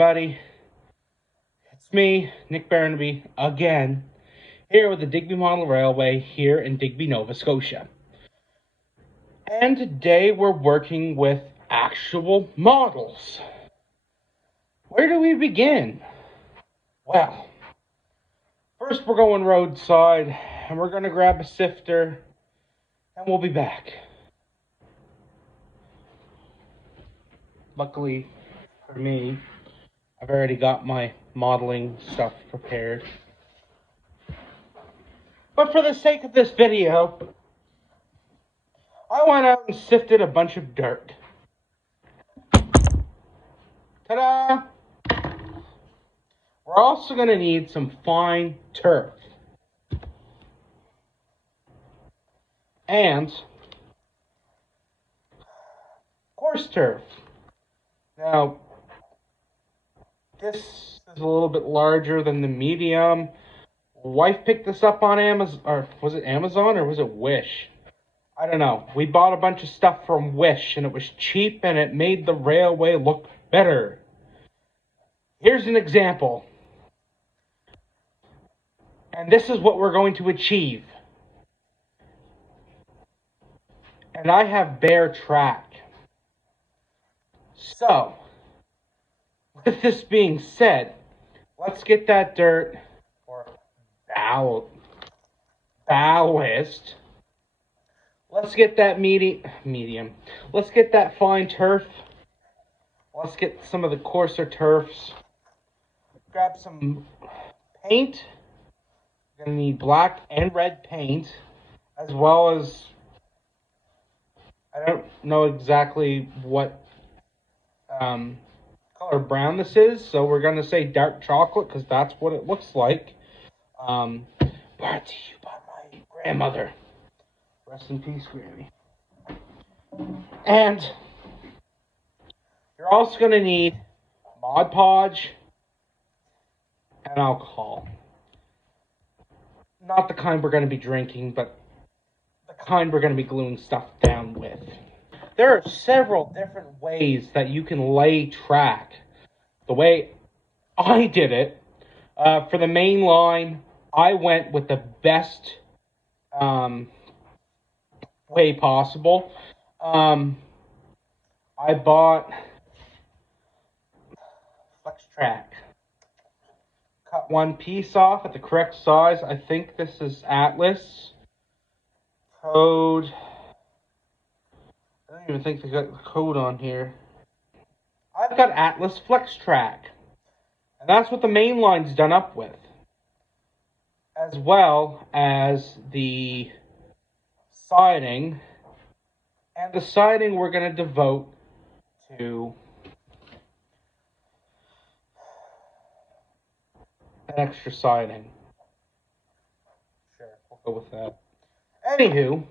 everybody. It's me, Nick Barnaby, again, here with the Digby Model Railway here in Digby, Nova Scotia. And today we're working with actual models. Where do we begin? Well, first we're going roadside, and we're going to grab a sifter, and we'll be back. Luckily for me, I've already got my modeling stuff prepared. But for the sake of this video, I went out and sifted a bunch of dirt. Ta-da! We're also going to need some fine turf. And coarse turf. Now, this is a little bit larger than the medium. Wife picked this up on Amazon, or was it Amazon or was it Wish? I don't know. We bought a bunch of stuff from Wish and it was cheap and it made the railway look better. Here's an example. And this is what we're going to achieve. And I have bare track. So, with this being said, let's get that dirt, or ballast. Let's get that medium. Let's get that fine turf. Let's get some of the coarser turfs. Grab some paint. We're going to need black and red paint, as well as, I don't know exactly what color brown this is, so we're going to say dark chocolate because that's what it looks like. Brought to you by my grandmother. Rest in peace, Granny. And you're also going to need Mod Podge and alcohol. Not the kind we're going to be drinking, but the kind we're going to be gluing stuff down with. There are several different ways that you can lay track. The way I did it, for the main line, I went with the best way possible. I bought Flex Track. Cut one piece off at the correct size. I think this is Atlas. Code. I don't even think they got the code on here. I've got Atlas Flex Track. And that's what the main line's done up with. As well as the siding. And the siding we're going to devote to an extra siding. Sure, we'll go with that. Anywho,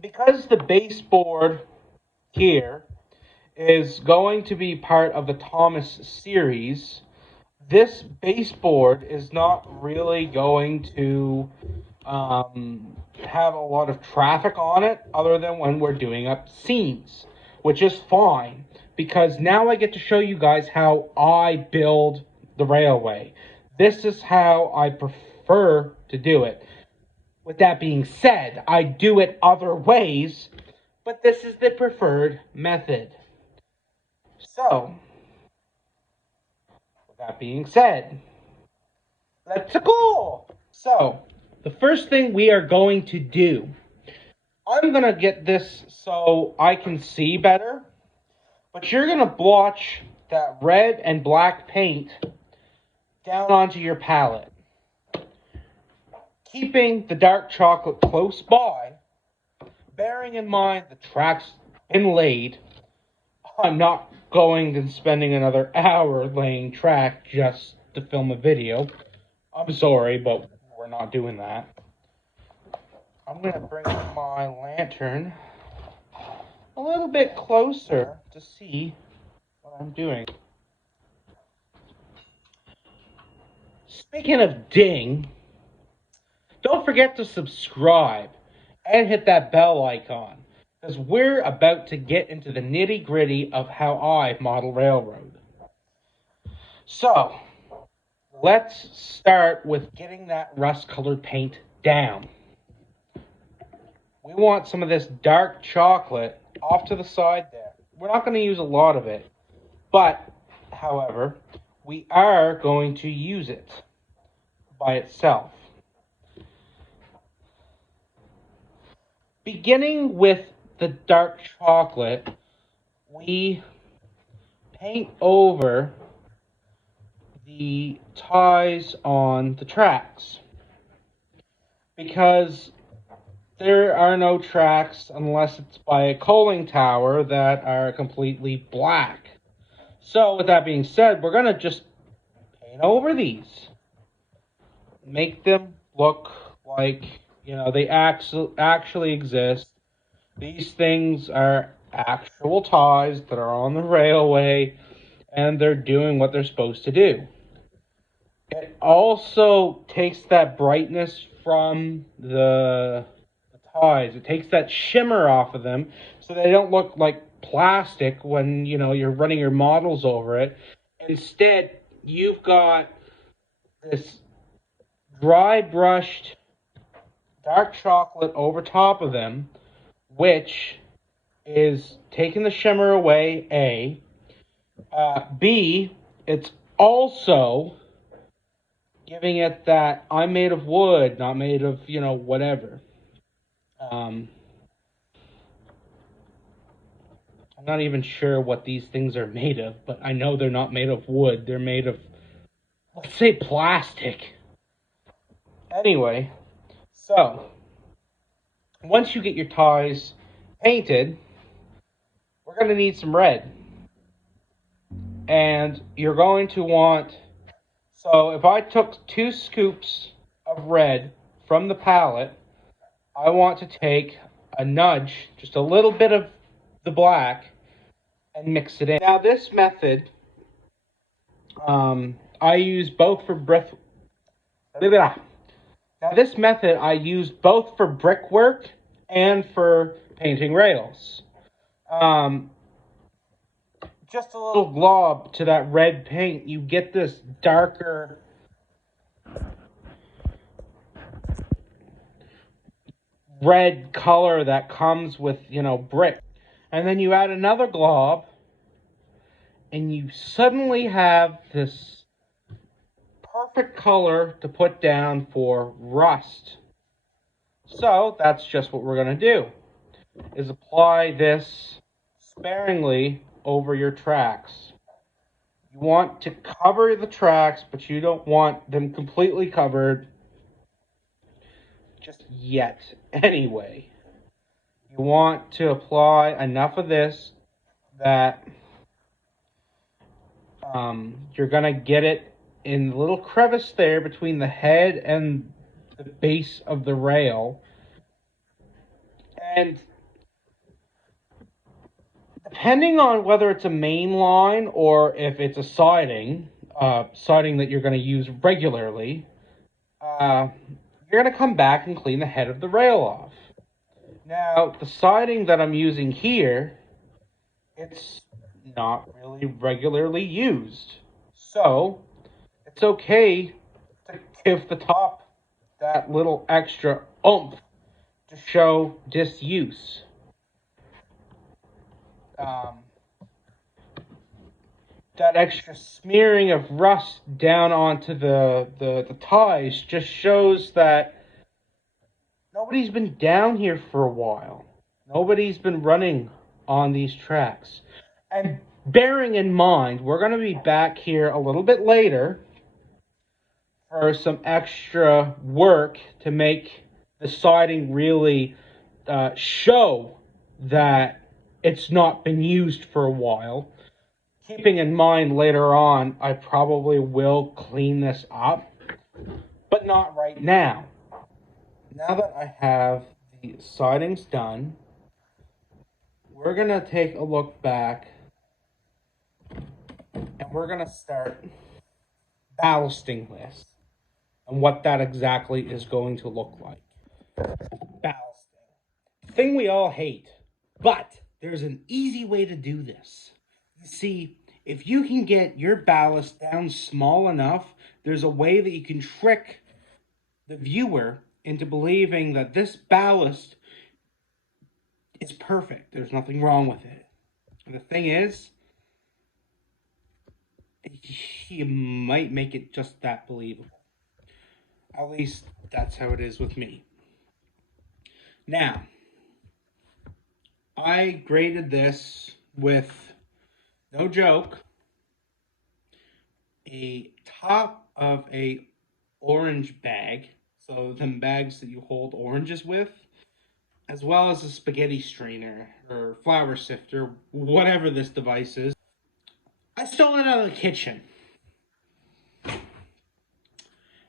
because the baseboard here is going to be part of the Thomas series, this baseboard is not really going to have a lot of traffic on it other than when we're doing up scenes, which is fine because now I get to show you guys how I build the railway. This is how I prefer to do it. With that being said, I do it other ways, but this is the preferred method. So, with that being said, let's go! So, the first thing we are going to do, I'm going to get this so I can see better, but you're going to blotch that red and black paint down onto your palette, keeping the dark chocolate close by, bearing in mind the track's been laid. I'm not going and spending another hour laying track just to film a video. I'm sorry, but we're not doing that. I'm going to bring my lantern a little bit closer to see what I'm doing. Speaking of ding, don't forget to subscribe and hit that bell icon, because we're about to get into the nitty-gritty of how I model railroad. So, let's start with getting that rust-colored paint down. We want some of this dark chocolate off to the side there. We're not going to use a lot of it, but, however, we are going to use it by itself. Beginning with the dark chocolate, we paint over the ties on the tracks, because there are no tracks unless it's by a coaling tower that are completely black. So with that being said, we're going to just paint over these. Make them look like, they actually exist. These things are actual ties that are on the railway, and they're doing what they're supposed to do. It also takes that brightness from the ties. It takes that shimmer off of them so they don't look like plastic when, you're running your models over it. Instead, you've got this dry brushed dark chocolate over top of them, which is taking the shimmer away, A. B, it's also giving it that I'm made of wood, not made of, whatever. I'm not even sure what these things are made of, but I know they're not made of wood. They're made of, let's say, plastic. Anyway, so once you get your ties painted, we're going to need some red. And you're going to want, so if I took 2 scoops of red from the palette, I want to take a nudge, just a little bit of the black, and mix it in. Now this method, I use both for brickwork and for painting rails. Just a little glob to that red paint, you get this darker red color that comes with, brick. And then you add another glob, and you suddenly have this perfect color to put down for rust. So that's just what we're going to do, is apply this sparingly over your tracks. You want to cover the tracks, but you don't want them completely covered just yet. Anyway, you want to apply enough of this that you're going to get it in the little crevice there between the head and the base of the rail. And depending on whether it's a main line or if it's a siding that you're going to use regularly, you're going to come back and clean the head of the rail off. Now, the siding that I'm using here, it's not really regularly used. So, it's okay to give the top that little extra oomph to show disuse. That extra smearing of rust down onto the ties just shows that nobody's been down here for a while. Nobody's been running on these tracks. And bearing in mind, we're going to be back here a little bit later for some extra work to make the siding really show that it's not been used for a while. Keeping in mind later on, I probably will clean this up, but not right now. Now that I have the sidings done, we're going to take a look back and we're going to start ballasting this and what that exactly is going to look like. Ballasting. Thing we all hate, but there's an easy way to do this. You see, If you can get your ballast down small enough, there's a way that you can trick the viewer into believing that this ballast is perfect. There's nothing wrong with it. And the thing is, you might make it just that believable. At least that's how it is with me. Now, I graded this with, no joke, a top of a orange bag. So them bags that you hold oranges with, as well as a spaghetti strainer or flour sifter, whatever this device is. I stole it out of the kitchen.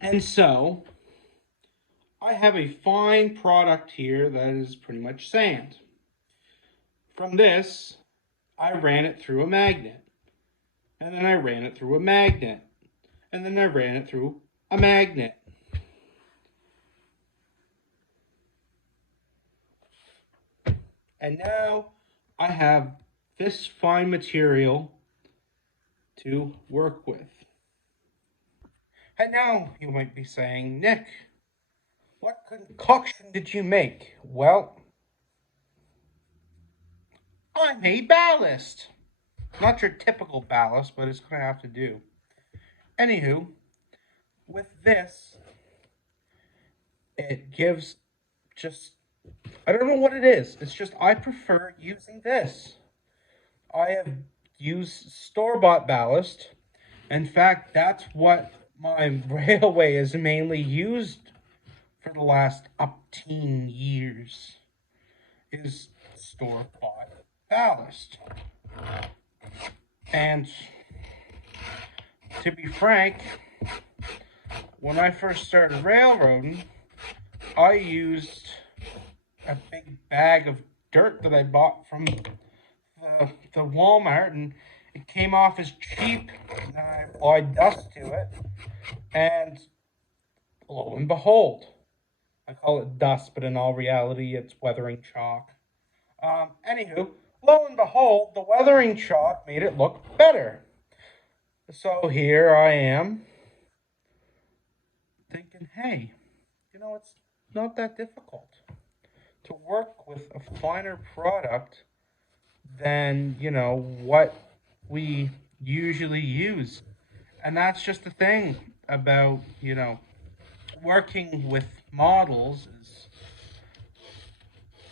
And so, I have a fine product here that is pretty much sand. From this, I ran it through a magnet. And then I ran it through a magnet. And then I ran it through a magnet. And now I have this fine material to work with. And now you might be saying, Nick, what concoction did you make? Well, I made ballast. Not your typical ballast, but it's going to have to do. Anywho, with this, it gives just, I don't know what it is. It's just I prefer using this. I have used store-bought ballast. In fact, that's what my railway is mainly used for the last upteen years, is store-bought ballast. And to be frank, when I first started railroading, I used a big bag of dirt that I bought from the Walmart, and it came off as cheap, and I applied dust to it, and lo and behold, I call it dust, but in all reality, it's weathering chalk. Anywho, lo and behold, the weathering chalk made it look better. So here I am, thinking, hey, it's not that difficult to work with a finer product than, what we usually use. And that's just the thing about, working with models, is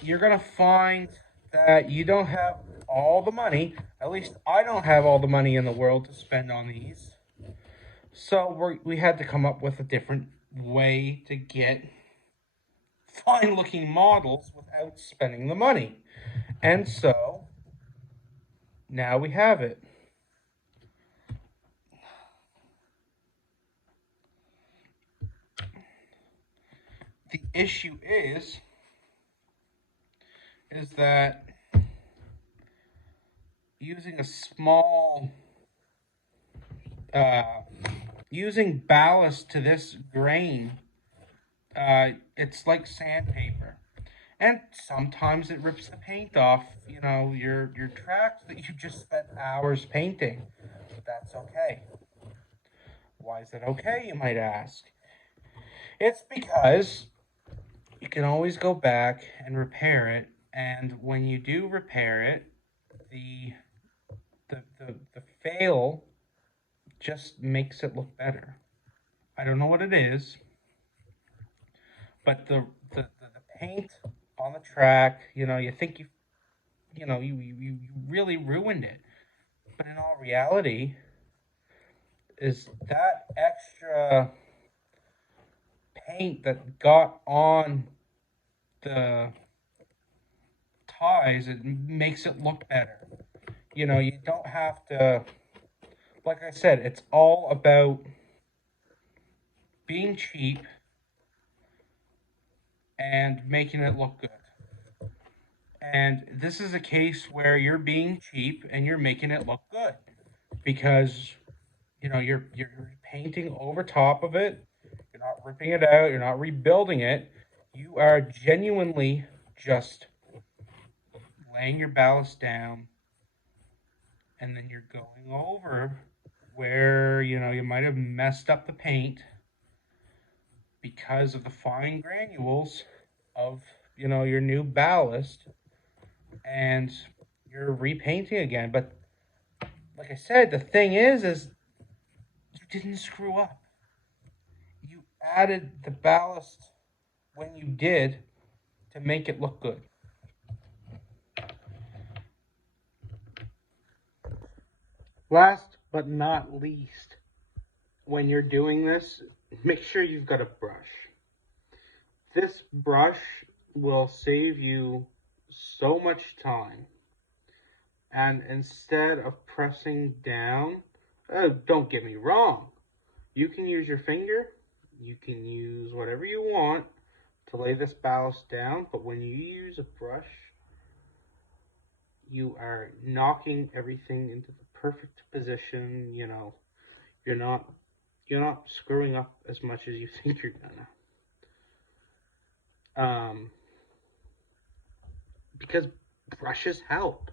you're going to find that you don't have all the money. At least I don't have all the money in the world to spend on these. So we had to come up with a different way to get fine looking models without spending the money. And so now we have it. The issue is that using a small, using ballast to this grain, it's like sandpaper. And sometimes it rips the paint off, your tracks that you just spent hours painting. But that's okay. Why is it okay, you might ask? It's because you can always go back and repair it, and when you do repair it, the fail just makes it look better. I don't know what it is, but the paint on the track, you think you really ruined it, but in all reality, is that extra paint that got on the ties, it makes it look better. You don't have to, like I said, it's all about being cheap and making it look good. And this is a case where you're being cheap and you're making it look good, because you're painting over top of it. You're not ripping it out. You're not rebuilding it. You are genuinely just laying your ballast down and then you're going over where, you might have messed up the paint because of the fine granules of, your new ballast, and you're repainting again. But like I said, the thing is you didn't screw up. You added the ballast when you did to make it look good. Last but not least, when you're doing this, make sure you've got a brush. This brush will save you so much time. And instead of pressing down, don't get me wrong, you can use your finger, you can use whatever you want to lay this ballast down, but when you use a brush, you are knocking everything into the perfect position. You're not screwing up as much as you think you're gonna. Because brushes help.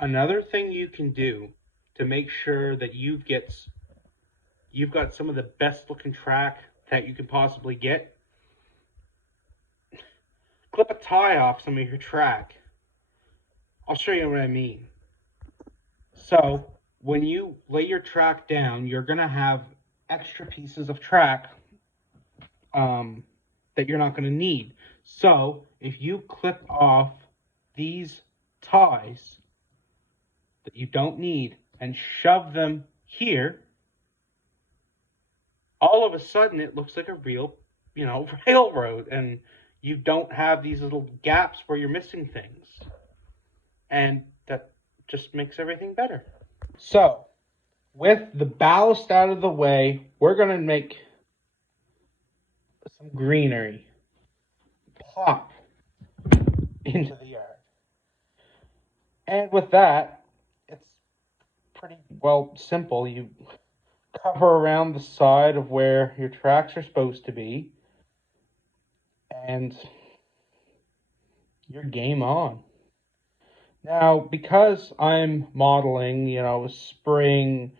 Another thing you can do to make sure that you've got some of the best looking track that you can possibly get, clip a tie off some of your track. I'll show you what I mean. So when you lay your track down, you're gonna have extra pieces of track that you're not gonna need. So if you clip off these ties that you don't need and shove them here, all of a sudden it looks like a real, railroad, and you don't have these little gaps where you're missing things. And that just makes everything better. So, with the ballast out of the way, we're going to make some greenery pop into the yard. And with that, it's pretty, simple. You cover around the side of where your tracks are supposed to be, and you're game on. Now, because I'm modeling, spring,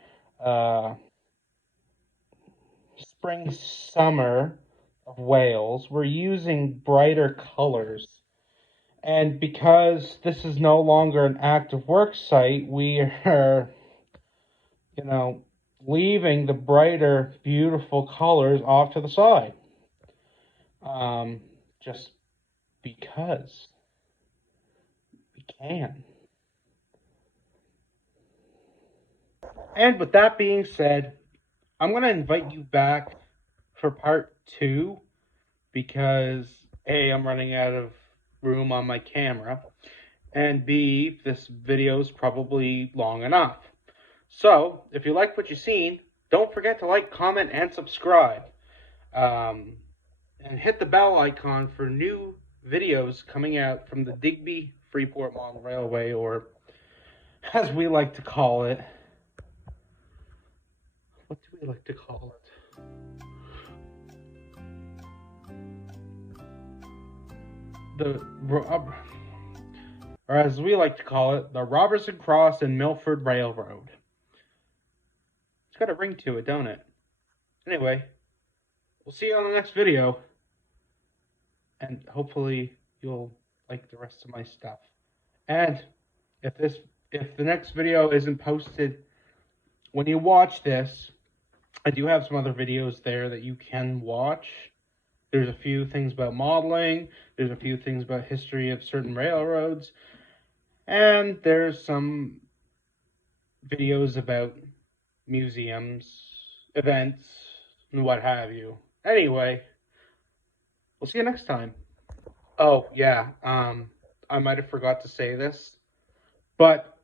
summer of Wales, we're using brighter colors. And because this is no longer an active work site, we are, leaving the brighter, beautiful colors off to the side. Just because we can. And with that being said, I'm going to invite you back for part 2 because A, I'm running out of room on my camera, and B, this video is probably long enough. So, if you like what you've seen, don't forget to like, comment, and subscribe. And hit the bell icon for new videos coming out from the Digby Freeport Model Railway, or as we like to call it. What do we like to call it? Or as we like to call it, the Robertson Cross and Milford Railroad. It's got a ring to it, don't it? Anyway, we'll see you on the next video, and hopefully you'll like the rest of my stuff. And if the next video isn't posted when you watch this, I do have some other videos there that you can watch. There's a few things about modeling, there's a few things about history of certain railroads, and there's some videos about museums, events, and what have you. Anyway, we'll see you next time. Oh, yeah, I might have forgot to say this, but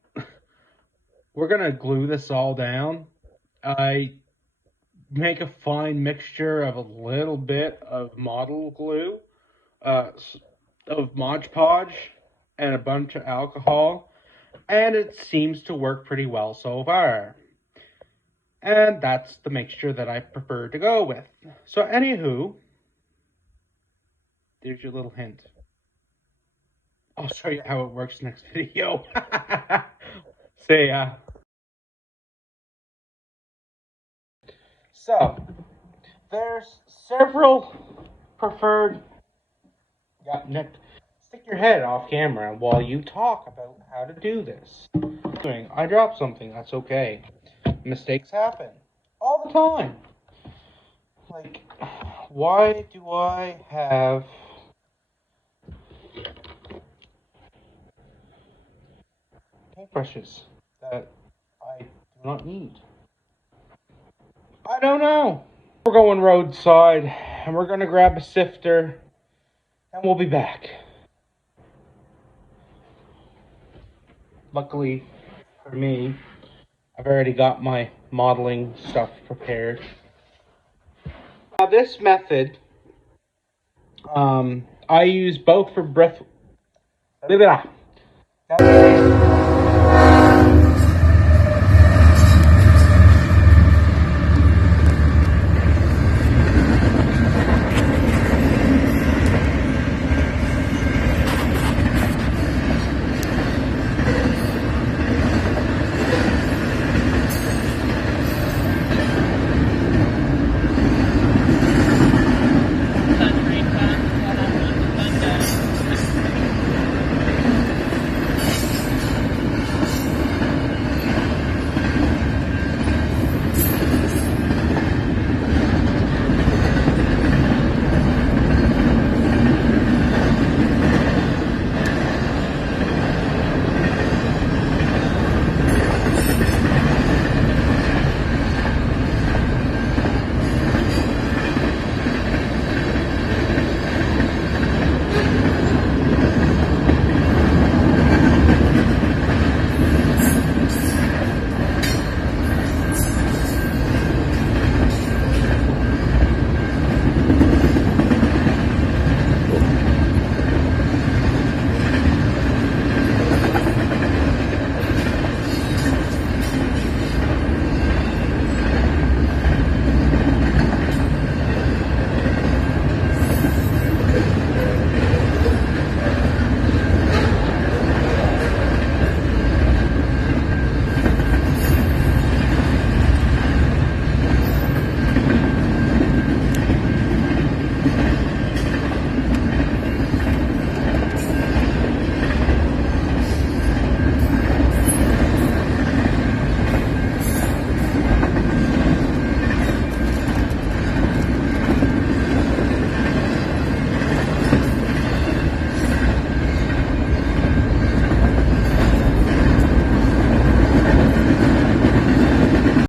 we're gonna glue this all down. I make a fine mixture of a little bit of model glue, of Mod Podge, and a bunch of alcohol, and it seems to work pretty well so far. And that's the mixture that I prefer to go with. So anywho, there's your little hint. I'll show you how it works next video. See ya. So, there's several preferred. Yeah, Nick, stick your head off camera while you talk about how to do this. I dropped something. That's okay. Mistakes happen all the time. Like, why do I have paintbrushes that I do not need? I don't know. We're going roadside, and we're gonna grab a sifter, and we'll be back. Luckily for me, I've already got my modeling stuff prepared. Now this method, I use both for breath. Now,